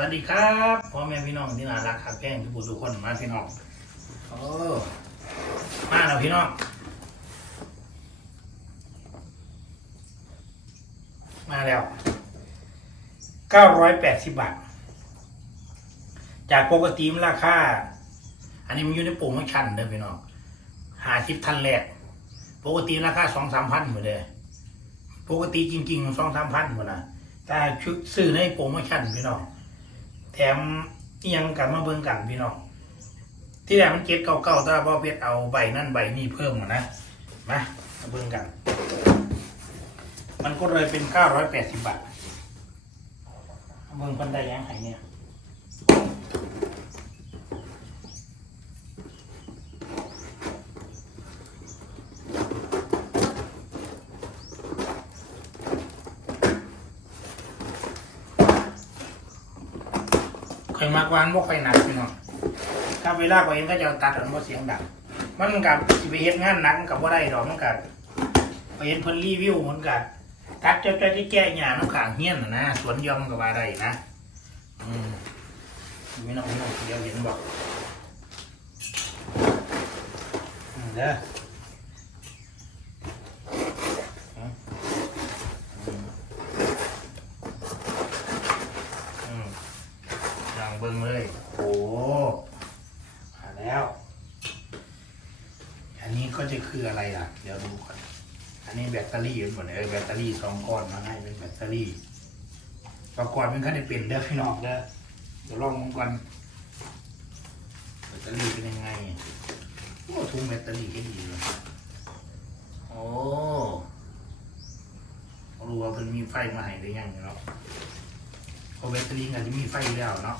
วัสดีครับพ่อแม่พี่น้องที่น่ารักครับแป้งทุกผู้ทุกคนมาพี่น้องโอ้มาแล้วพี่น้องมาแล้วเก้าร้อยแปดสิบบาท จากปกติมันราคาอันนี้มันอยู่ในโปรโมชั่นเด้อพี่น้องหาสิบทันแรกปกติราคาสองสามพันหมดเลยปกติจริงๆสองสามพันหมดนะแต่ชุดซื้อในโปรโมชั่นพี่น้อง แถมอิหยังกันมาเบิ่งกันพี่น้องที่แรกมันเก็ตเก่าๆแต่ว่าเพชรเอาใบนั่นใบนี่เพิ่มมานะมาเบิ่งกัน มันก็เลยเป็นเก้าร้อยแปดสิบบาทเบิ่งคนได้ยังไงเนี่ยากวานบ่ค่อยหนักพี่น้องถ้าเวลาก็เองก็จะตัดอันบ่เสียงดังมันกับสิไปเฮ็ดงานหนักกับบ่ได้ดอกมันกับไปเห็นเพิ่นรีวิวเหมันกับตัดจ้อยๆที่แก้หญ้าน้ำขางเฮี้ยนนะสวนยอมก็ว่าได้นะอืมพี่น้องพี่น้องเดี๋ยวเห็นบอกเด้ออืมอืม ลองเบิ้งเลย โอ้มาแล้ว อันนี้ก็จะคืออะไรล่ะ เดี๋ยวดูก่อน อันนี้แบตเตอรี่เหมดเลยเออแบตเตอรี่สองก้อนมาให้เป็นแบตเตอรี่ประกอบเป็นขั้นได้เป็นเด้อพี่น้องเด้อเดี๋ยวลองมันก่อนแบตเตอรี่เป็นยังไงโอ้ทุ่งแบตเตอรี่ให้ดีเลยโอ้รู้ว่าเพิ่นมีไฟมาให้ได้ยังเนาะเพราะแบตเตอรี่อาจจะมีไฟแล้วเนาะ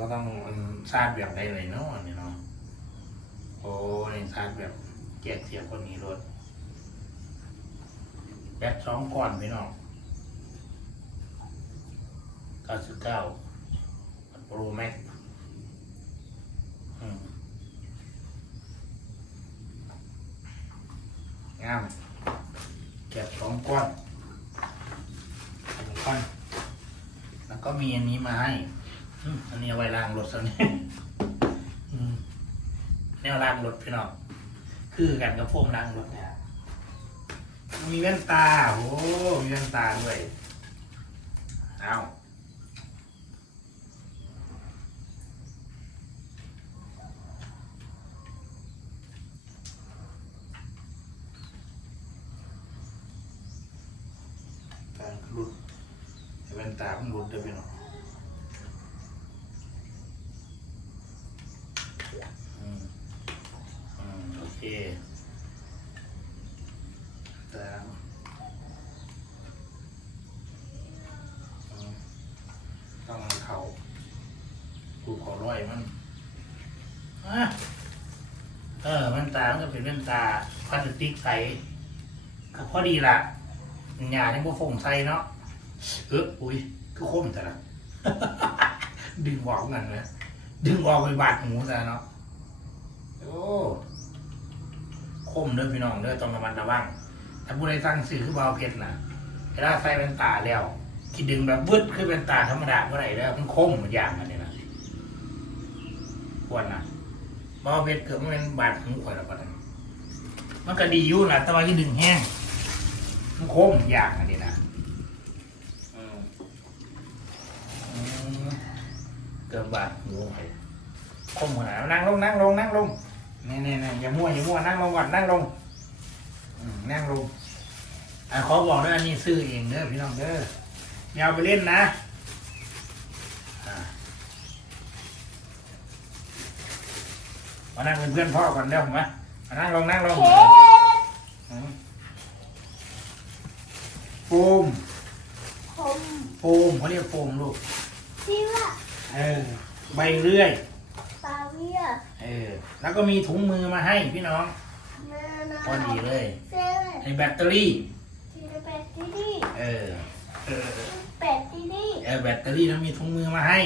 ก็ต้องมันชาร์จแบบใดเลยเนาะอันนี่เนาะ โอ้นี่ชาร์จแบบแยกเสียบคนนี้รถแบตสองก้อนพี่น้องเก้าสิบเก้าโปรแม็กงามแกะสองก้อนสองก้อน แล้วก็มีอันนี้มาให้ อันนี้เอาไว้ล้างรถซะนี่อืมแน วล้างรถพี่น้อง คือกันกับโฟมล้างรถเนี่ยมีแว่นตา โอ้ มีแว่นตาด้วย เอาตาหลุดแว่นตามันหลุดเด้อพี่น้องอืมอื มโอเคตามต้องเอาเขาดูขอร้อยมันอะเออแว่นตา มันก็เป็นแว่นตาพลาสติกใสก็พอดีละหยาที่พวกฟงใสเนาะเอออุ้ยคือคมแต่ละดึงออกนั่นเลยดึงออกไปบาดหูแต่เนาะโอ้ มเด้อพี่น้องเด้อต้องระมัดระวังถ้าผู้ใดสั่งซื้อคือเบาเพชรนะเวลาใส่เป็นตาแล้วคิดดึงแบบวืดคือเป็นตาธรรมดาเมื่อไหร่แล้วมันคมเหมือนอย่างอันนี้นะควรนะเบาเพชรเกิดมันเป็นบาดหูข่อยแล้วก็ได้มันก็ดีอยู่นะแต่ว่าที่ดึงแห้งมันคมอย่างอันนี้นะเกินบาทหูไปคมหัวหนาดนั่งลงนั่งลงนั่งลง นี่นี่นี่อย่ามั่วอย่ามั่วนั่งลงก่อนนั่งลงอืมนั่งลงอะขอบอกด้วยอันนี้ซื้อเองเด้อพี่น้องเด้ออย่าเอาไปเล่นนะอะมานั่งเป็นเพื่อนพ่อก่อนเด้อมามานั่งลงนั่งลงอืมโฟมผมโฟมเขาเรียกโฟมลูกชื่อว่าเออใบเรื่อยปา เวียเออ แล้วก็มีถุงมือมาให้พี่น้องนานาพอดีเลยเซเว่นไอ้แบตเตอรี่ทีละแปดที่นี่ เออ เออแปดที่นี่เออแบตเตอรี่แล้วมีถุงมือมาให้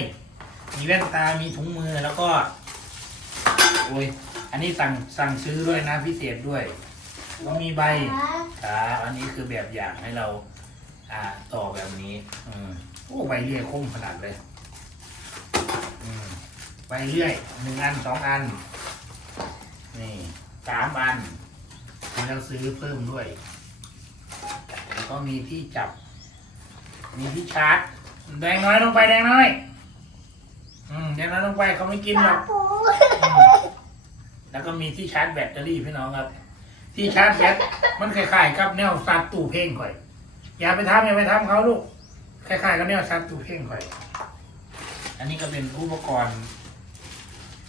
มีแว่นตา มีถุงมือแล้วก็ โอ้ย อันนี้สั่งสั่งซื้อด้วยนะพิเศษด้วย ก็มีใบครับครับอันนี้คือแบบอย่างให้เรา อ่า ต่อแบบนี้ อืมโอ้ใบเลื่อยคมขนาดเลยอืม ใบเลื่อยหนึ่งอันสองอัน นี่สามอันเราจะซื้อเพิ่มด้วย แล้วก็มีที่จับ มีที่ชาร์จ แดงน้อยลงไปแดงน้อย อืมแดงน้อยลงไปเขาไม่กินหรตาอกปูอืมแล้วก็มีที่ชาร์จแบตเตอรี่พี่น้องครับ ที่ชาร์จแบตมันคล้ายๆกับแนวสตาร์ทตู้เพลงข่อย อย่าไปทำอย่าไปทำเขาลูกคล้ายๆกับแนวสตาร์ทตู้เพลงข่อย อันนี้ก็เป็นอุปกรณ์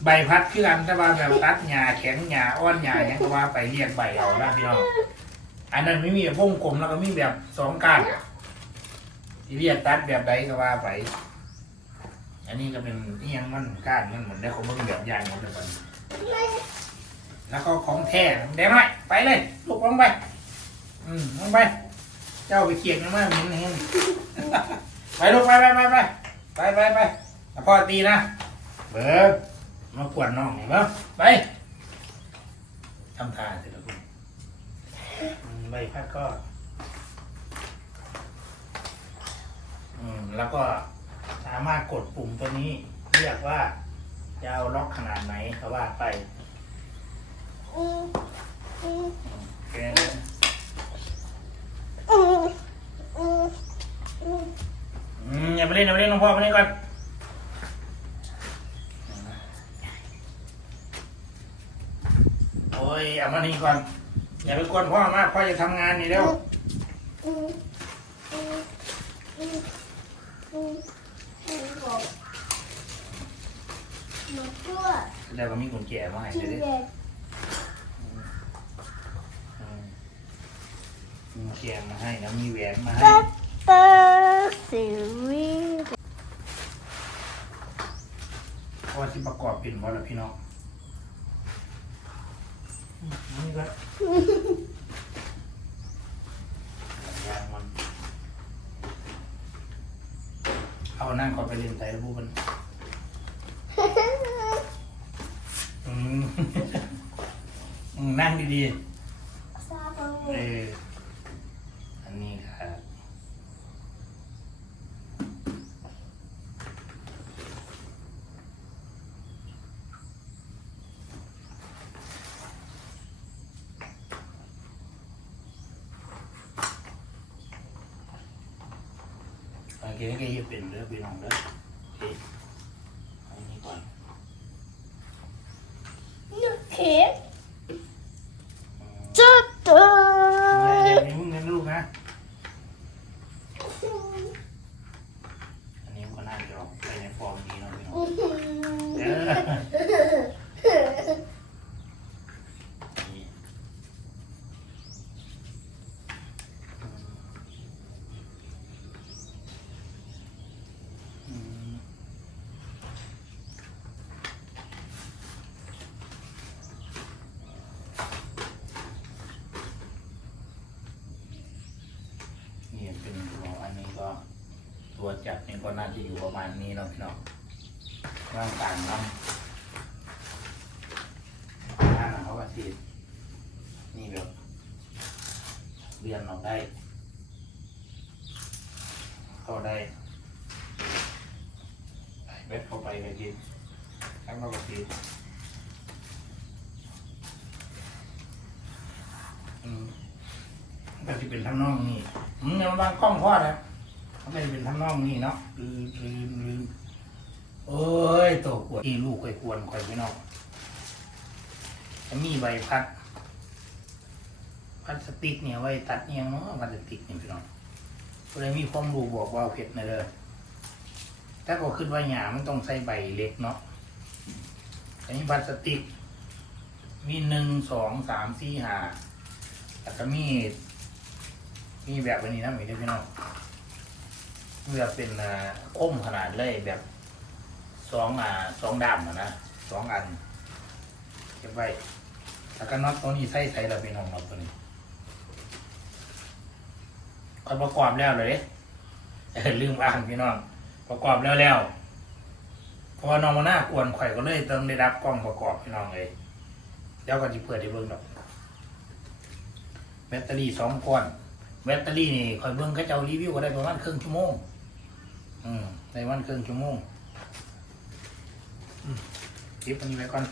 ใบพัดคือกันแต่ว่าแบบตัดหญ้าแข็งหญ้าอ้อนหญ้าอย่างก็ว่าไปเรียกใบเอานะพี่น้องอันนั้นไม่มีวงกลมแล้วก็มีแบบสองก้านที่เรียกตัดแบบใดก็ว่าไป อันนี้ก็เป็นนี่ยังมันก้านมันเหมือนได้ของเบิ่งแบบย่างหมดเลยมันแล้วก็ของแท้เดี๋ยวหน่อยไปเลยลูกลงไป อืมลงไป เจ้าไปเคียงนมาเหม็นเห็นไปลูกไปไปไปไปไปไปไปพ่อตีนะเบิร์ มากวนน้องนี่เบิร์ไปทำทานสร็จแล้วคุณอืมใบพัดก็ อืมแล้วก็สามารถกดปุ่มตัวนี้ เรียกว่าจะเอาล็อกขนาดไหนก็ว่าไปอืมอืมแค่นั้นอืมอืมอืมอืมอย่าไปเล่นอย่าไปเล่นน้องพ่อมาเล่นก่อนโอ้ยเอามา นี่ก่อน อย่าไปกวนพ่อมากพ่อจะทำงานนี่เร็วอืมอืมอืมอืมอืมบอกหนูตัวแล้วก็มีคนแก่มาให้ที่เดี๋ยวดิเด็กอืมมีคนแก่มาให้แล้วมีแหวนมาให้ตัดตาสิวิพ่อที่ประกอบเป็นว่าละพี่น้อง อืมนี่ก็ยางมัน เอานั่งก่อนไปเล่นไทยบูมันอืมอืม นั่งดีซาบังๆเอออันนี้ครับ โอเคก็ยึดเป็นเด้อพี่น้องเด้อโอเคเอาอันนี้ก่อน นึก เข็ม อืม จุดตัว อย่าอย่ามีมึงเงินลูกนะ อันนี้มันก็น่าจะออกไปในฟอร์มดีเนาะพี่น้องเออนี่อืมนี่เป็นตัวอันนี้ก็ ตัว จับนี่ก็น่าจะอยู่ประมาณนี้เนาะพี่น้องร่างต่างน้ำถ้าเขาก็สีนี่แบบเรียนออกได้ เข้าได้ใส่เบ็ดเข้าไปก็กินแล้วก็สีอืมก็จะเป็นทำนองนี้อืมเนี่ยมันบางกล้องพ่อนะเขา ไม่เป็นทำนองนี่เนาะลืมลืมลืมเอ้ยโตขวดที่ลูกเคยควรคอยพี่น้องจะมีใบพัดพลาสติกเนี่ยไว้ตัดเนียงเนาะพลาสติกเนี่พี่น้องก็เลยมีความรู้บอกว่าเผ็ดนะเด้อถ้าก็คิดว่าหยามันต้องใส่ใบเล็กเนาะอันนี้พลาสติก มีหนึ่งสองสามสี่ห้าแล้วก็มี มีแบบนนี้นะมีด้วยพี่น้อง เมื่อเป็นอ่าคมขนาดเลยแบบสองอ่าสองด้ามอะนะสองอันเก็บไว้แล้วก็น็อตตัวนี้ใส่ใส่เราเป็นของน็อตตัวนี้คอยประกอบแล้วเลยเด้เออลืมอ่านพี่น้องประกอบแล้วแล้วเพราะว่าน้องมาหน้ากวนข่อยก็เลยต้องได้รับกล้องประกอบพี่น้องเลยเดี๋ยวก็จะเปิดให้เบิ่งดอกแบตเตอรี่สองก้อนแบตเตอรี่นี่คอยเบิ่งเขาเจ้ารีวิวก็ได้ประมาณครึ่งชั่วโมง อืมได้วันครึ่งชั่วโมงอืมเก็บอันนี้ไว้ก่อน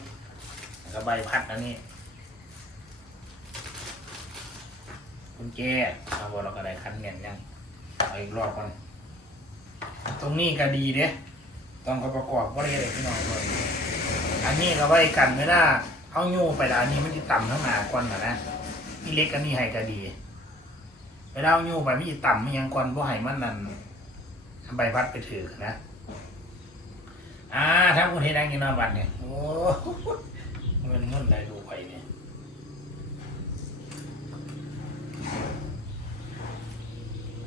แล้วก็ใบพัดอันนี้กุญแจเอาบอเราก็ได้คันเงียยังเอาอีกรอบก่อน ตรงนี้ก็ดีเด้ต้องเขาประกอบว่าได้เลยพี่น้องเลยอันนี้ก็ไว้กันไม่ได้เอาโย่ไปแล้วอันนี้มันจะต่ำทั้งหนาก่อนนะนะนี่เล็กอันนี้ให้ก็ดีเวลาเอาโย่ไปมันจะต่ำมันยังก่อนว่าให้มันนั่น ใบพัดไปถือนะ อ่าถ้าคุณเห็นอันนี้นอนบัตเนี่ย โอ้มันมึนอะไรดูไปเนี่ย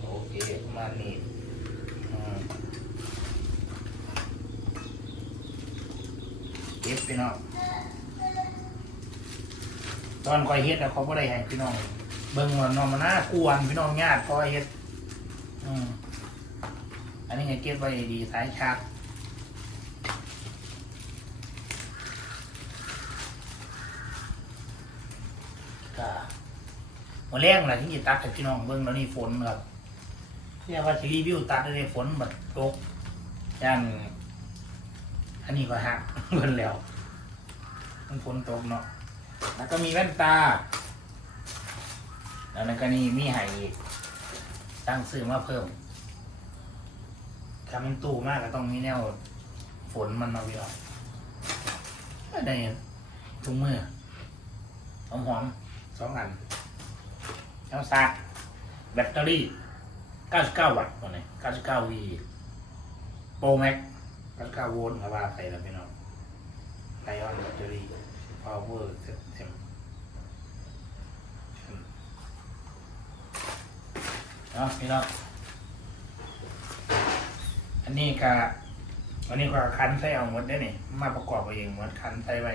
โอเคมานี้อืมเก็บพี่น้องตอนคอยเฮ็ดเขาก็ได้ให้พี่น้อง เบิ่งว่าน้องมันน่ากวนพี่น้องญาติคอยเฮ็ด อืม นนี้ให้เก็บไว้ดีสายชาร์จก็วันแรกนะที่จะตัดกับพี่น้องเบิ้งแล้วนี่ฝนครับเรียกว่าจะรีวิวตัดได้ฝนแบบตกย่านอันนี้ก็หักเบิ้นแล้ว มันฝนตกเนาะแล้วก็มีแว่นตา แล้วนั่นก็นี่มีไห้อีกตั้งซื้อมาเพิ่ม ถ้ามันตู้มากก็ต้องมีแนว ฝนมันมาพี่น้องได้ถุงมือหอมหอมสองอันแล้วซากแบตเตอรี่ 99 วัตต์ตัวนี้99 V โปรแม็ก99โวลต์เอาว่าไปแล้วพี่น้องไลออนแบตเตอรี่ power system เนาะพี่น้อง อันนี้ก็อันนี้ก็คันใส่เอาหมดได้นี่มาประกอบเอาเองหมดคันใส่ไว้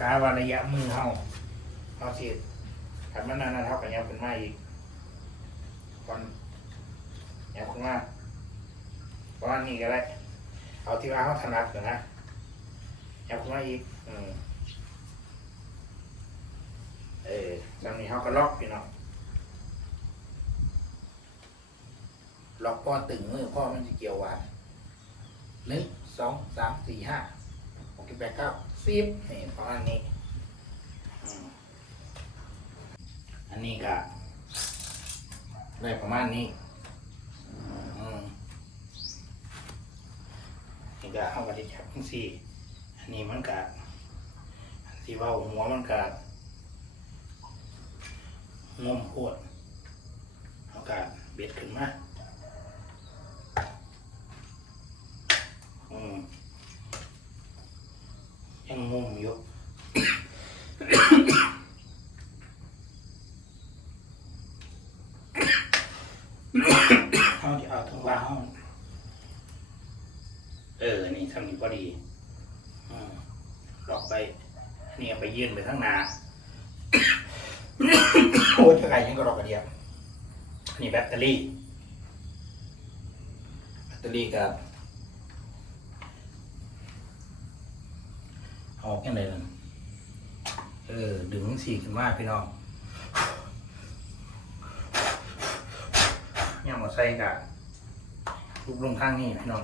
กาวาระยะมือเฮาเอาสิขันมันนานๆเท่ากับยับขึ้นมาอีกก่อนยับขึ้นมาประมาณนี้ก็ได้เอาที่ว่าเขาถนัดก่อนนะยับขึ้นมาอีกอืมเออตอนนี้เขาก็ล็อกพี่น้องล็อกพ่อตึงมือพ่อมันจะเกี่ยวหวาน หนึ่งสองสามสี่ห้าหกเจ็ดแปดเก้าสิบนี่ประมาณนี้อันนี้ก็ได้ประมาณนี้อืมนี่ก็เอาไปจับทั้งสี่อันนี้มันก็อันที่ว่าหัวมันก็งมโพดเอากาเบ็ดขึ้นมา อืม ยังงงอยู่เอาที่เอาถึงว่าเอาเออ นี่ทำนี่พอดีหลอกไปอันนี่เอาไปยื่นไปข้งนาโอ้ยถ้าไงยังก็หลอกกระเดียบนนี้แบตเตอรี่ แบตเตอรี่กับ ออกยังไงล่ะเออ ดึงสี่ขึ้นมาพี่น้องยังมาใส่กับลูกลงทางนี้พี่น้อง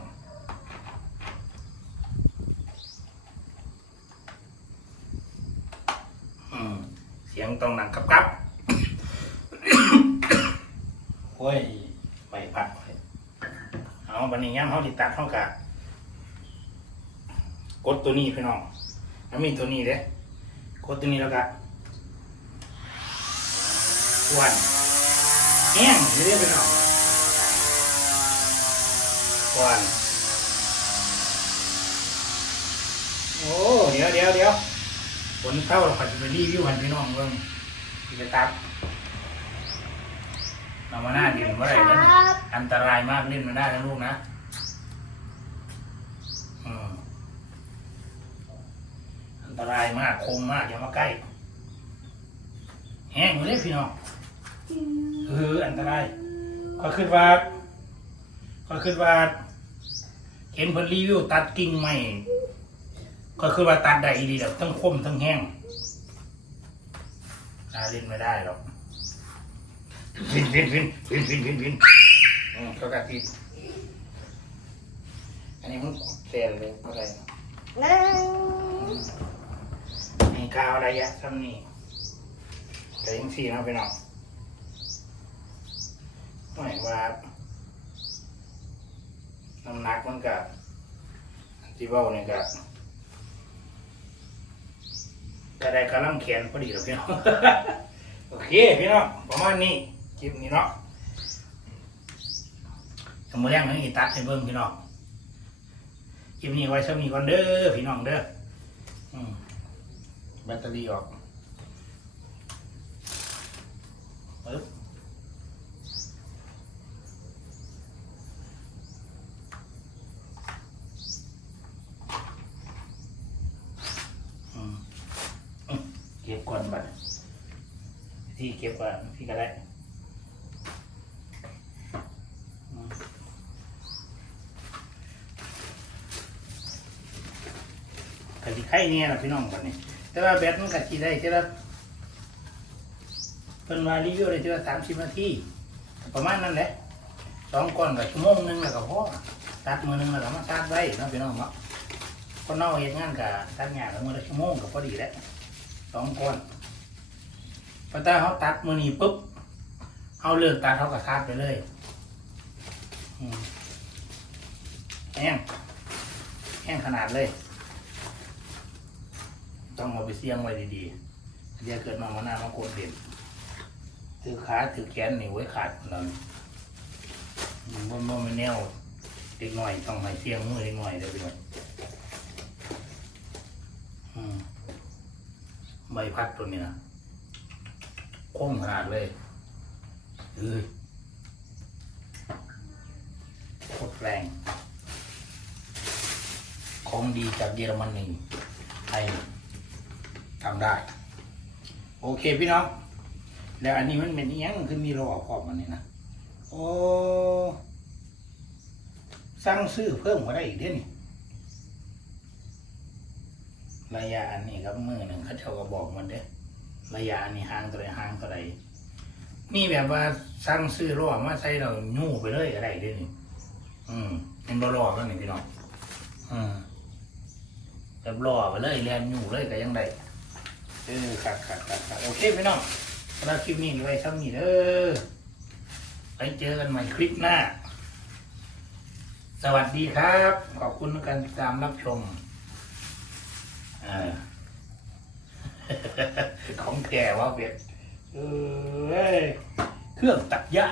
อืมเสียงตรงหนังกับกับโอ้ยไปพัดไปเอาบันนี้ย่ำเขาติดตัดเท่ากับกดตัวนี้พี่น้อง แล้วมีตัวนี้เด้กดตัวนี้แล้วก็ควนแห้งนี่เด้พี่น้องควนโอ้เดี๋ยวเดี๋ยวเดี๋ยวฝนเข้าเราขอจะไปรีวิวให้พี่น้องเบิ่งที่จะตับเรามาหน้าดินว่าไรคนั่นรับอันตรายมากเล่นมาได้นะลูกนะอืม อัน ตรายมากคมมากอย่ามาใกล้แห้งเลยพี่น้องเอออันตรายก็คือว่า ก็คือว่า เห็นเพิ่นรีวิวตัดกิ่งไม้ก็คือว่าตัดได้ดีแบบทั้งคมทั้งแห้งอาเล่นไม่ได้หรอกฟินฟินฟินฟินฟินฟินฟินอืมเขากะทิดอันนี้มันเสียเลยอะไรนะ กาวระยะซ้ำนี่แต่ยังสี่นะพี่น้องหมายว่าน้ำหนักมันกับที่เบ้าเนี่ยกับก็ได้กระลำแขนพอดีแล้วพี่น้อง โอเคพี่น้องประมาณนี้คลิปนี้เนาะสมมติแรกนี้ตัดให้เบิ่งพี่น้องคลิปนี้ไว้ซ้ำนี้ก่อนเด้อพี่น้องเด้อ แบตเตอรี่ออกปึ๊บเก็บก่อนบัดที่เก็บก่อนพี่ก็ได้อืมกะทิไข่เนี่ยนะพี่น้องบัดนี้ แต่ว่าแบตมันกะทิได้เท่าละเพิ่นมารีวิวได้เท่าละสามสิบนาทีประมาณนั้นแหละสองก้อนกับชั่วโมงหนึงแล้วก็พอตัดมือหนึงแล้วก็มาตัดไว้นะพี่น้องเนาะคนนอกเฮ็ดงานกับตัดงานกับมือละชั่วโมงก็พอดีแล้วสองก้อนพอตาเขาตัดมือนี้ปุ๊บเขาเลิกตัดเขาก็ตัดไปเลยแห้งแห้งขนาดเลย ต้องเอาไปเสี่ยงไว้ดีๆเดี๋ยวเกิดมามาหน้ามาโกนเด่นถือขาถือแขนนี่ไว้ขาดนั่นมันบ่บ่แม่แนวเด็กหน่อยต้องให้เสี่ยงมือเด็กหน่อยเด้อพี่น้องอืมใบพัดตัวนี้นะคมขนาดเลยเอ้ยโคตรแรง ของดีจากเยอรมนีไทย ทำได้ โอเคพี่น้อง แล้วอันนี้มันเป็นอิหยังคือมีรอพร้อมมันนี่นะโอ้สั่งซื้อเพิ่มก็ได้อีกเด้นี่ระยะอันนี้ครับมือหนึ่งเขาเจ้าก็บอกมันเด้ระยะอันนี้ห่างตัวใดห่างตัวใดมีแบบว่าสั่งซื้อรอมาใส่เรายู่ไปเลยก็ได้เด้นี่ อืมเป็นบรอแล้วนี่พี่น้องอืมแบบรอไปเลยแลนยู่เลยก็ยังได้ เออขาดขาดขาดขาดโอเคพี่น้องสำหรับคลิปนี้ไว้ซ้ำนี้เด้อไปเจอกันใหม่คลิปหน้า สวัสดีครับ ขอบคุณการติดตามรับชมอของแก่ว่าเบ็ดเออเครื่องตัดหญ้า